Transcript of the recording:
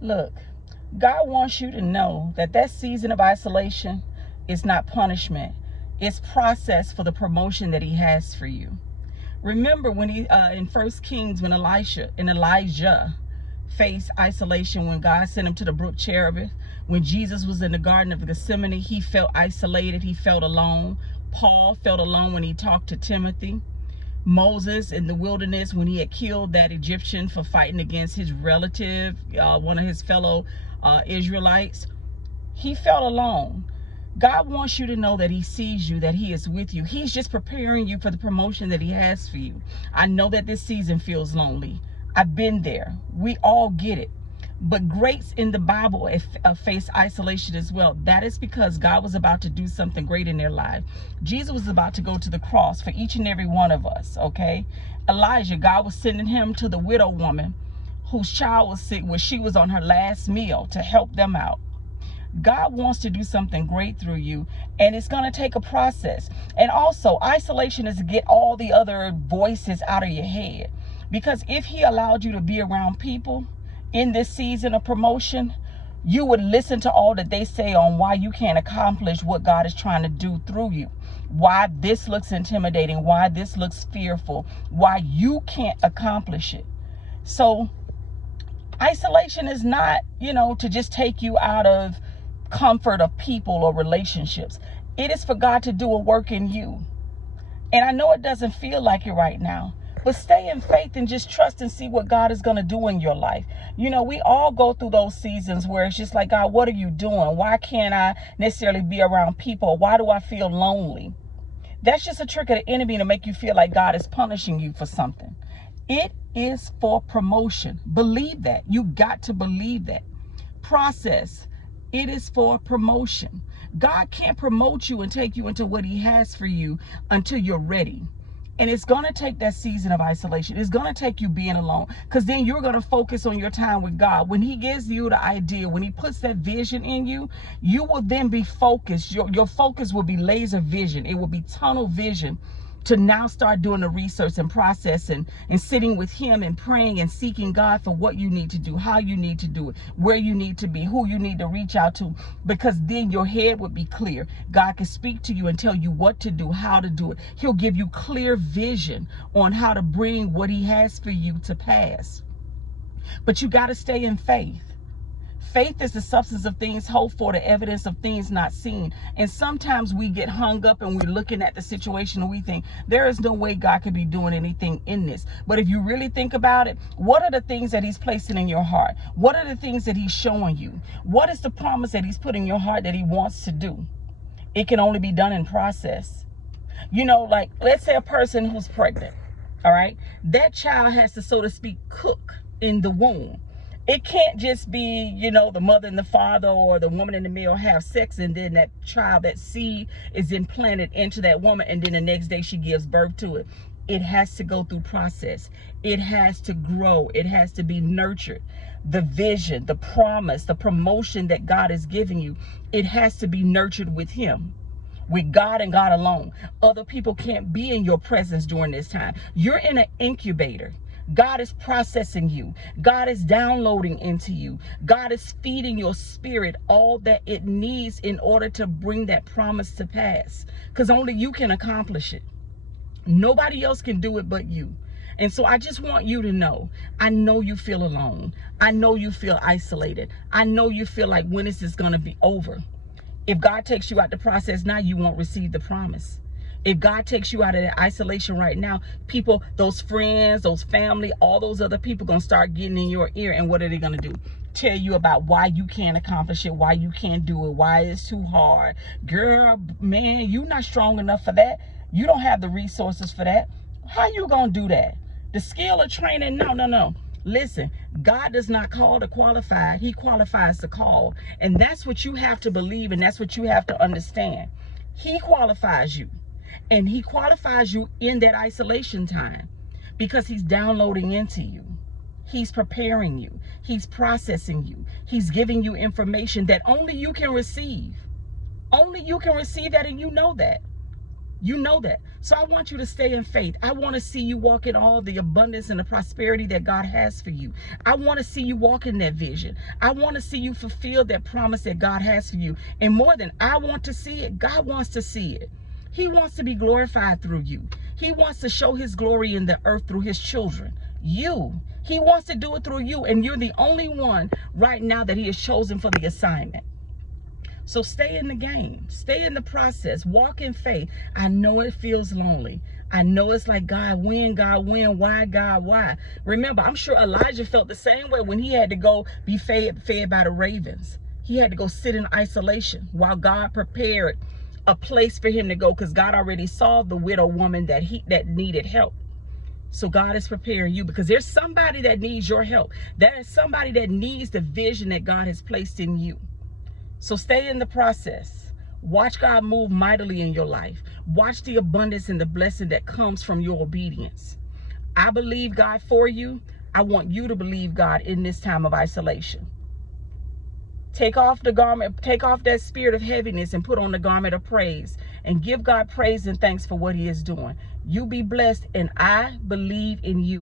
Look, God wants you to know that that season of isolation is not punishment. It's process for the promotion that he has for you. Remember when he in First Kings, when Elijah faced isolation, when God sent him to the brook Cherith, when Jesus was in the Garden of Gethsemane, he felt isolated, he felt alone. Paul felt alone when he talked to Timothy. Moses in the wilderness, when he had killed that Egyptian for fighting against his relative, one of his fellow Israelites, he felt alone. God wants you to know that he sees you, that he is with you. He's just preparing you for the promotion that he has for you. I know that this season feels lonely. I've been there. We all get it. But greats in the Bible face isolation as well. That is because God was about to do something great in their life. Jesus was about to go to the cross for each and every one of us, okay? Elijah, God was sending him to the widow woman whose child was sick, where she was on her last meal, to help them out. God wants to do something great through you, and it's going to take a process. And also, isolation is to get all the other voices out of your head. Because if he allowed you to be around people in this season of promotion, you would listen to all that they say on why you can't accomplish what God is trying to do through you. Why this looks intimidating, why this looks fearful, why you can't accomplish it. So isolation is not, to just take you out of comfort of people or relationships. It is for God to do a work in you. And I know it doesn't feel like it right now, but stay in faith and just trust and see what God is going to do in your life. We all go through those seasons where it's just like, God, what are you doing? Why can't I necessarily be around people? Why do I feel lonely? That's just a trick of the enemy to make you feel like God is punishing you for something. It is for promotion. Believe that. You got to believe that. Process. It is for promotion. God can't promote you and take you into what he has for you until you're ready. And it's going to take that season of isolation. It's going to take you being alone, because then you're going to focus on your time with God. When he gives you the idea, when he puts that vision in you, you will then be focused. Your focus will be laser vision. It will be tunnel vision to now start doing the research and processing and sitting with him and praying and seeking God for what you need to do, how you need to do it, where you need to be, who you need to reach out to, because then your head would be clear. God can speak to you and tell you what to do, how to do it. He'll give you clear vision on how to bring what he has for you to pass. But you got to stay in faith. Faith is the substance of things hoped for, the evidence of things not seen. And sometimes we get hung up and we're looking at the situation and we think there is no way God could be doing anything in this. But if you really think about it, what are the things that he's placing in your heart? What are the things that he's showing you? What is the promise that he's put in your heart that he wants to do? It can only be done in process. Like, let's say a person who's pregnant, all right? That child has to, so to speak, cook in the womb. It can't just be, the mother and the father or the woman and the male have sex, and then that child, that seed is implanted into that woman, and then the next day she gives birth to it. It has to go through process. It has to grow. It has to be nurtured. The vision, the promise, the promotion that God is giving you, it has to be nurtured with him. With God and God alone. Other people can't be in your presence during this time. You're in an incubator. God is processing you. God is downloading into you. God is feeding your spirit all that it needs in order to bring that promise to pass. Because only you can accomplish it. Nobody else can do it but you. And so I just want you to know, I know you feel alone. I know you feel isolated. I know you feel like, when is this going to be over? If God takes you out the process now, you won't receive the promise. If God takes you out of that isolation right now, people, those friends, those family, all those other people going to start getting in your ear. And what are they going to do? Tell you about why you can't accomplish it, why you can't do it, why it's too hard. Girl, man, you're not strong enough for that. You don't have the resources for that. How you going to do that? The skill of training? No. Listen, God does not call the qualified. He qualifies the called. And that's what you have to believe, and that's what you have to understand. He qualifies you. And he qualifies you in that isolation time because he's downloading into you. He's preparing you. He's processing you. He's giving you information that only you can receive. Only you can receive that, and you know that. You know that. So I want you to stay in faith. I want to see you walk in all the abundance and the prosperity that God has for you. I want to see you walk in that vision. I want to see you fulfill that promise that God has for you. And more than I want to see it, God wants to see it. He wants to be glorified through you. He wants to show his glory in the earth through his children. You. He wants to do it through you. And you're the only one right now that he has chosen for the assignment. So stay in the game, stay in the process, walk in faith. I know it feels lonely. I know it's like, God, when, why, God, why? Remember, I'm sure Elijah felt the same way when he had to go be fed by the ravens. He had to go sit in isolation while God prepared a place for him to go, because God already saw the widow woman that needed help. So God is preparing you, because there's somebody that needs your help. There is somebody that needs the vision that God has placed in you. So stay in the process. Watch God move mightily in your life. Watch the abundance and the blessing that comes from your obedience. I believe God for you. I want you to believe God in this time of isolation. Take off the garment, take off that spirit of heaviness and put on the garment of praise, and give God praise and thanks for what he is doing. You be blessed, and I believe in you.